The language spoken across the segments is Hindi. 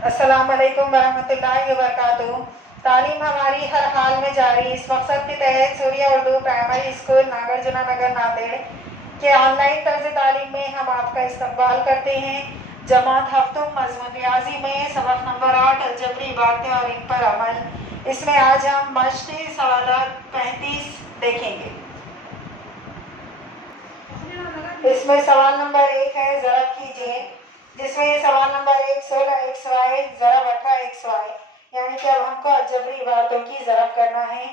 अस्सलामुअलैकुम वरहमतुल्लाहि वबरकातुहू। तालीम हमारी हर हाल में जारी। इस मकसद के तहत सूर्या उर्दू प्राइमरी स्कूल नागार्जुना नगर नांदेड़ के ऑनलाइन तर्ज तालीम में हम आपका इस्तकबाल करते हैं। जमात हफ्तुम मज़मून रियाजी में सबक नंबर 8 अलजबरी इबारतें और इन पर अमल। इसमें आज हम मश्क़ी सवालात 35 देखेंगे। इसमें सवाल नंबर 1 है ज़रब कीजिए, जिसमें सवाल नंबर 1 16 एक्स वाई ज़रब 18 एक्स वाई, यानी कि अब हमको अलजबरी इबारतों की ज़रब करना है।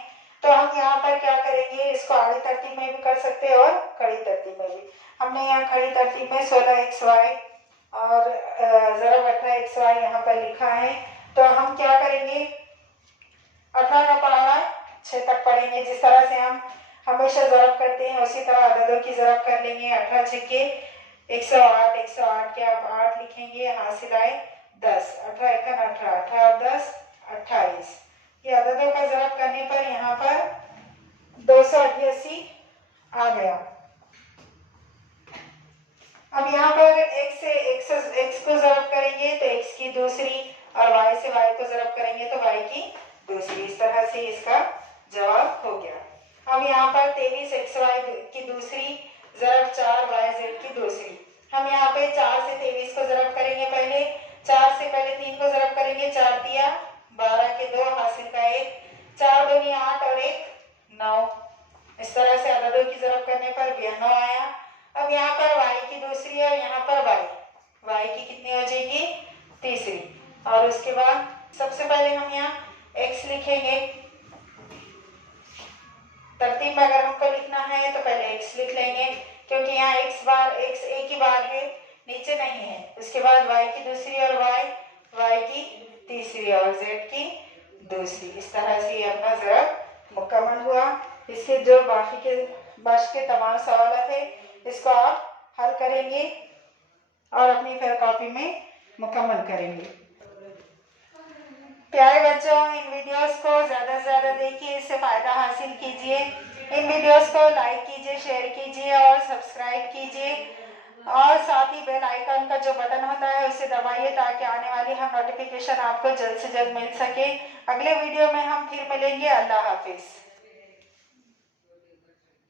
तो हम यहाँ पर क्या करेंगे, इसको आड़ी तरतीब में भी कर सकते हैं और खड़ी तरतीब में भी। हमने यहाँ खड़ी तरतीब में 16 एक्स वाई और ज़रब 18 एक्स वाई यहाँ पर लिखा है। तो हम क्या करेंगे, 18 का पहाड़ा 6 तक पढ़ेंगे। जिस तरह से हम हमेशा ज़रब करते हैं उसी तरह अददों की ज़रब कर लेंगे। 18 छक्के 108, 108 के आप 8 लिखेंगे, हासिल आए 10। 18 एकन 18, 18 और 10 28। ये अददों का ज़रब करने पर यहाँ पर 288 आ गया। अब यहाँ पर x से x को ज़रब करेंगे तो x की दूसरी, और y से y को ज़रब करेंगे तो y की दूसरी। इस तरह से इसका जवाब हो गया। अब यहाँ पर 23 xy की दूसरी ज़रब 4 yz की दूसरी। हम यहाँ पे 4 से 23 को ज़रब करेंगे। पहले 4 से पहले 3 को ज़रब करेंगे। 4 तिया 12 के 2, हासिल का 1, 4 दूनी 8 और 1 9। इस तरह से अददों की ज़रब करने पर 92 आया। अब यहाँ पर y की दूसरी और यहाँ पर y की कितनी हो जाएगी, तीसरी। और उसके बाद सबसे पहले हम यहाँ x लिखेंगे। तरतीब में अगर हमको लिखना है तो पहले x लिख लेंगे, क्योंकि यहाँ x एक ही बार है, नीचे नहीं है। उसके बाद y की दूसरी और y की तीसरी और z की दूसरी। इस तरह से अपना ज़रब मुकम्मल हुआ। इसके जो बाकी के तमाम सवाल थे इसको आप हल करेंगे और अपनी फिर कॉपी में मुकम्मल करेंगे। प्यारे बच्चों, इन वीडियोस को ज़्यादा से ज़्यादा देखिए, इससे फ़ायदा हासिल कीजिए। इन वीडियोस को लाइक कीजिए, शेयर कीजिए और सब्सक्राइब कीजिए, और साथ ही बेल आइकन का जो बटन होता है उसे दबाइए ताकि आने वाली हर नोटिफिकेशन आपको जल्द से जल्द मिल सके। अगले वीडियो में हम फिर मिलेंगे। अल्लाह हाफिज़।